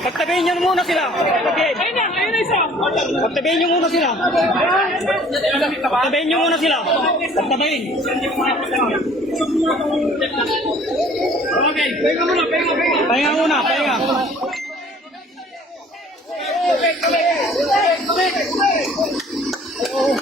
Pagtabihin nyo muna sila. Ayun na isa. Pagtabihin nyo muna sila. Pagtabihin nyo muna sila. Pagtabihin. Okay, pahinga muna. Pahinga muna, pahinga.